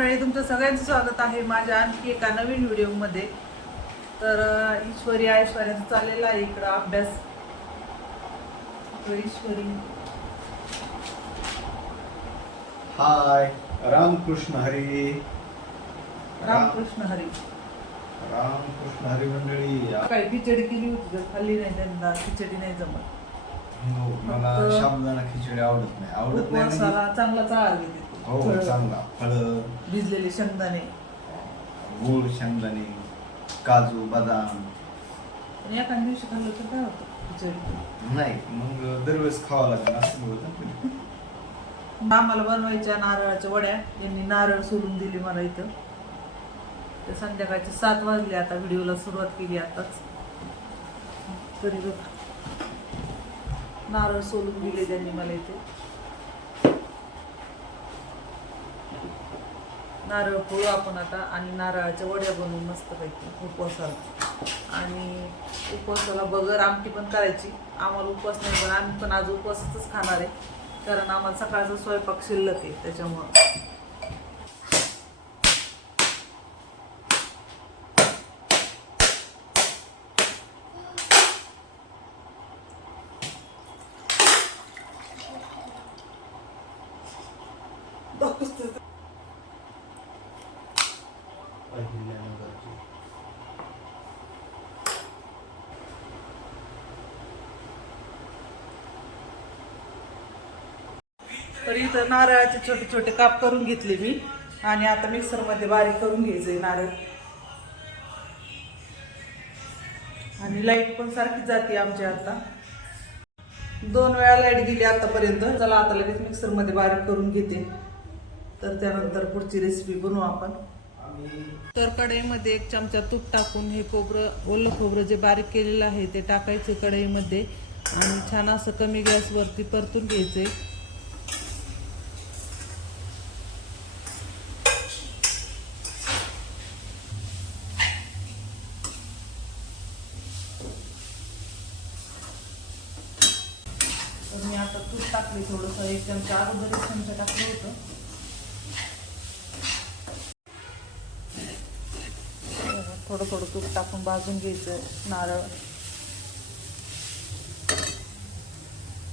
मंडळी तुमचं सगळ्यांचं स्वागत आहे माझ्या आणखी एका नवीन व्हिडिओमध्ये. तर ईश्वरी ऐश्वर्याचा चाललेला आहे इकडं अभ्यास. ईश्वरी. हाय रामकृष्ण हरी. रामकृष्ण हरी. रामकृष्ण हरी मंडळी काय खिचडी केली होती तर खाल्ली नाही त्यांना खिचडी नाही जमत. हो, मला साबुदाणा खिचडी आवडत नाही. आवडत नाही म्हणजे- चांगला चाळ घेते हो फळं, चांगला. फळ भिजलेले शेंगदाणे. गोड शेंगदाणे काजू बदाम. आणि एखाद्या दिवशी खाल्लं तर काय होतं? खिचडी. नाही मग दरवेळेस खावं लागेल असं होतं आम्हाला बनवायच्या नारळाच्या वड्या. यांनी नारळ सोलून दिली मला इथं. ते संध्याकाळचे सात वाजले आता व्हिडिओला सुरुवात केली आताच. तरी बघ. नारळ सोलून दिले त्यांनी मला इथे. नारळ फोडू आपण आता आणि नारळाच्या वड्या बनवू मस्तपैकी उपवासाला. आणि उपवासाला बगर आमटी पण करायची. आम्हाला उपवास नाही पण आम्ही पण आज उपवासाच खाणार आहे. कारण आम्हाला सकाळचा स्वयंपाक शिल्लक आहे त्याच्यामुळं. तर इथं नारळाचे छोटे छोटे काप करून घेतले मी. आणि आता मिक्सरमध्ये बारीक करून घ्यायचंय नारळ. आणि लाइट पण सारखी जाते आमची आता. दोन वेळा लाइट गेली आतापर्यंत. चला आता लगेच मिक्सरमध्ये बारीक करून घेते. तर त्यानंतर पुढची रेसिपी बनवू आपण. तर कढईमध्ये एक चमचा तूप टाकून हे खोबरं ओलं खोबरं जे बारीक केलेलं आहे ते टाकायचं कढईमध्ये. आणि छान असं कमी गॅसवरती परतून घ्यायचे मी आता तूप टाकले थोडंसं. एक चमचा अगोदर एक चमचा टाकलं होतं. थोडं थोडं तूप टाकून भाजून घ्यायचं नारळ.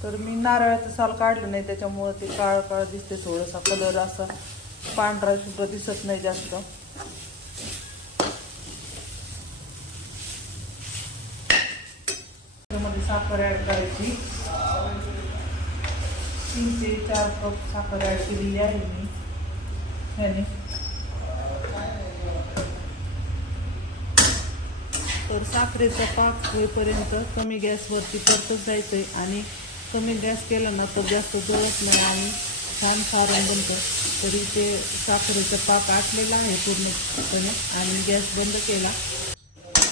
तर मी नारळाचं साल काढलं नाही त्याच्यामुळं ते काळं काळ दिसते थोडंसा कलर असा. पांढरा सुद्धा दिसत नाही जास्त. त्यामध्ये साखर ॲड करायची. तीन ते चार कप साखर ॲड केलेली आहे मी. ह्याने. तर साखरेचा पाक होईपर्यंत कमी गॅसवरती परतच जायचं आहे आणि कमी गॅस केला ना तर जास्त जळत नाही आणि छान सारण बनतं. तरी ते साखरेचा पाक आटलेला आहे पूर्णपणे आणि गॅस बंद केला.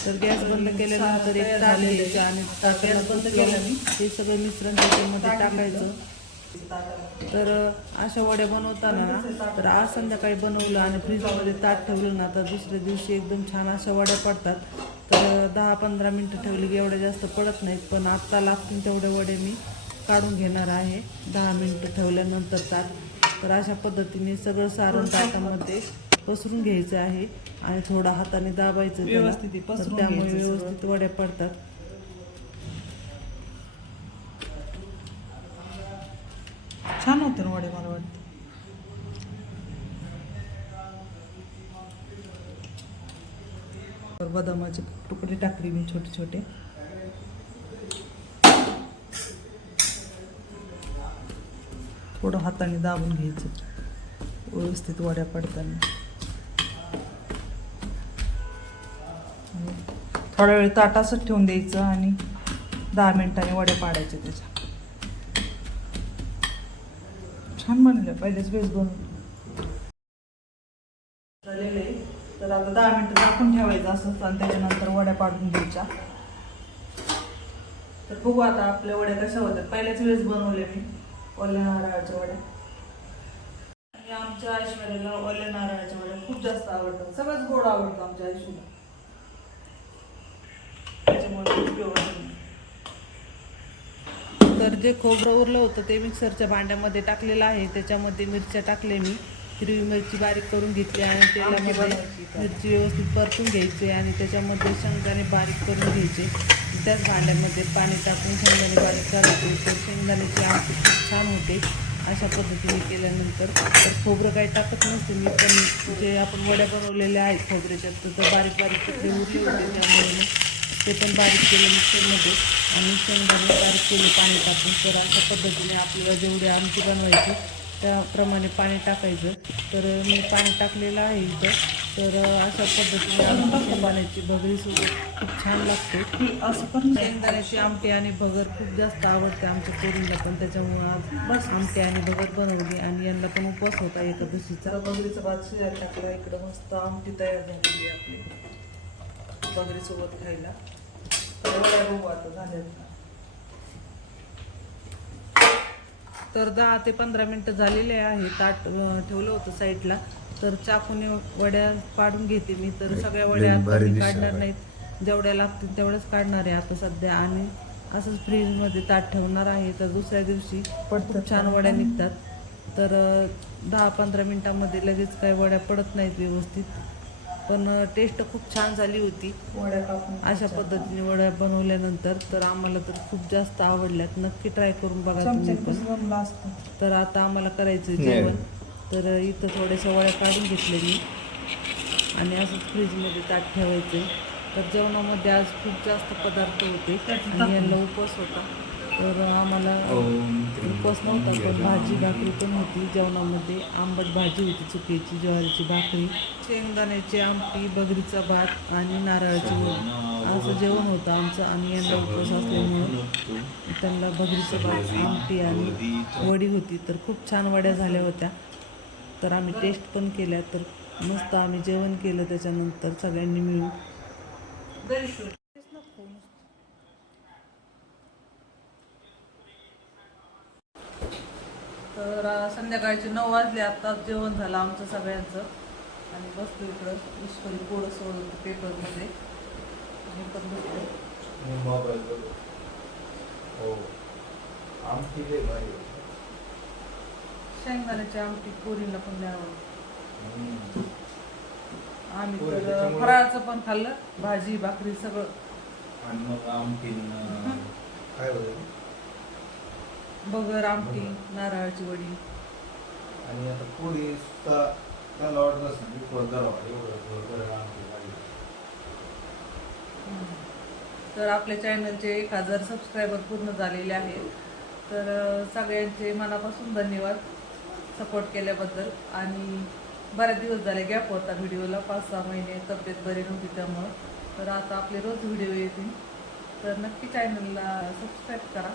तर गॅस बंद केल्यानंतर एक ताट घ्यायचं आणि गॅस बंद केला हे सगळं मिश्रण त्याच्यामध्ये टाकायचं. तर अशा वड्या बनवताना ना तर आज संध्याकाळी बनवलं आणि फ्रीजमध्ये ताट ठेवलं ना तर दुसऱ्या दिवशी एकदम छान अशा वड्या पडतात. तर दहा पंधरा मिनटं ठेवली की एवढ्या जास्त पडत नाहीत पण आत्ता लागतील तेवढे वडे मी काढून घेणार आहे. दहा मिनटं ठेवल्यानंतर ताट. तर अशा पद्धतीने सगळं सारण ताटामध्ये पसरून घ्यायचं आहे आणि थोडा हाताने दाबायचं त्यामुळे. व्यवस्थित वड्या पडतात छान होते ना वडे मला वाटतं तर बदामाचे तुकडे टाकले मी छोटे छोटे. थोडं हाताने दाबून घ्यायचं. व्यवस्थित वड्या पडताना. थोडा वेळ ताटासच ठेवून द्यायचं आणि दहा मिनिटांनी वड्या पाडायच्या त्याच्या. छान बनल्या पहिलेच बेस बनवून. झालेलं आहे. तर आता दहा मिनटं झाकून ठेवायचं असं आणि त्याच्यानंतर वड्या पाडून घ्यायच्या. तर बघू आता आपल्या वड्या कशा होतात पहिल्याच वेळेस बनवले मी ओल्या नारळाच्या वड्या. आणि आमच्या ऐश्वर्याला ओल्या नारळाच्या वड्या खूप जास्त आवडतात. सगळंच गोड आवडतं आमच्या ऐश्वर्याला. त्याच्यामुळे तर जे खोबरं उरलं होतं ते मिक्सरच्या भांड्यामध्ये टाकलेलं आहे. त्याच्यामध्ये मिरच्या टाकले मी. हिरवी मिरची बारीक करून घेतली आणि तेलामध्ये? मिरची व्यवस्थित परतून घ्यायची आणि त्याच्यामध्ये शेंगदाणे बारीक करून घ्यायचे. त्याच भांड्यामध्ये पाणी टाकून शेंगदाणे बारीक करायचे तर शेंगदाण्याची आमटी खूप छान होते. अशा पद्धतीने केल्यानंतर तर खोबरं काही टाकत नसते मी पण जे आपण वड्या बनवलेल्या आहेत खोबऱ्याच्या तर बारीक बारीक तुकडे उरले होते त्यामुळे ते पण बारीक केलं मिक्सरमध्ये आणि शेंगदाणे बारीक केले पाणी टाकून. तर अशा पद्धतीने आपल्याला जेवढी आमटी बनवायची त्याप्रमाणे पाणी टाकायचं. तर मी पाणी टाकलेलं आहे इथं. तर अशा पद्धतीने आमटी बनायची भगरीसोबत खूप छान लागते. असं पण शेंगदाण्याची आमटी आणि भगर खूप जास्त आवडते आमच्या पोरीला पण. त्याच्यामुळं आज बस आमटी आणि भगर बनवली आणि यांना पण उपवास होता एकादशीचा. आता बगरीचा भात शिजायला टाकला. इकडं मस्त आमटी तयार झालेली आपली. भगरीसोबत खायला. आता झाल्यात तर दहा ते पंधरा मिनटं झालेले आहे. ताट ठेवलं होतं साईडला. तर चाकूने वड्या काढून घेते मी. तर सगळ्या वड्या आता मी काढणार नाहीत. जेवढ्या लागतील तेवढ्याच काढणार आहे आता सध्या. आणि असंच फ्रीजमध्ये ताट ठेवणार आहे. तर दुसऱ्या दिवशी खूप छान वड्या निघतात. तर दहा पंधरा मिनटामध्ये लगेच काही वड्या पडत नाहीत व्यवस्थित. पण टेस्ट खूप छान झाली होती. वड्या अशा पद्धतीने वड्या बनवल्यानंतर तर आम्हाला तर खूप जास्त आवडल्यात. नक्की ट्राय करून बघा तुम्ही पण. तर आता आम्हाला करायचं जेवण. तर इथं थोड्याशा वड्या काढून घेतल्या मी. आणि असंच फ्रीजमध्ये ताट ठेवायचे तर जेवणामध्ये आज खूप जास्त पदार्थ होते. आणि यांना उपवास होता. तर आम्हाला उपवास नव्हता पण भाजी भाकरी पण होती. जेवणामध्ये आंबट भाजी होती चुकीची ज्वारीची भाकरी शेंगदाण्याची आमटी बगरीचा भात आणि नारळाची असं जेवण होतं आमचं आणि यांना उपवास असल्यामुळं. त्यांना बगरीचं भात आमटी आणि वडी होती. तर खूप छान वड्या झाल्या होत्या. तर आम्ही टेस्ट पण केल्या. तर मस्त आम्ही जेवण केलं त्याच्यानंतर सगळ्यांनी मिळून. तर संध्याकाळचे नऊ वाजले आत्ताच जेवण झालं आमचं सगळ्यांचं. आणि बसलो इकडं ईश्वरी पोळं सोडत पेपरमध्ये. मी पण मोबाईल हो. आमटी. शेंगदाण्याची आमटी पोरीला पण द्यावं. आम्ही तर फराळाचं पण खाल्लं भाजी भाकरी सगळं. आणि मग आमटीन अं, काय होतं? बगर आमटी नारळाची वडी आणि आता सुद्धा वाटत की एवढं आमटी भारी. तर आपल्या चॅनलचे एक हजार सबस्क्रायबर पूर्ण झालेले आहेत. तर अं, सगळ्यांचे मनापासून धन्यवाद सपोर्ट केल्याबद्दल. आणि बऱ्याच दिवस झाले गॅप होता व्हिडिओला पाच सहा महिने तब्येत बरी नव्हती त्यामुळं. तर आता आपले रोज व्हिडिओ येतील. तर नक्की चॅनलला सबस्क्राईब करा.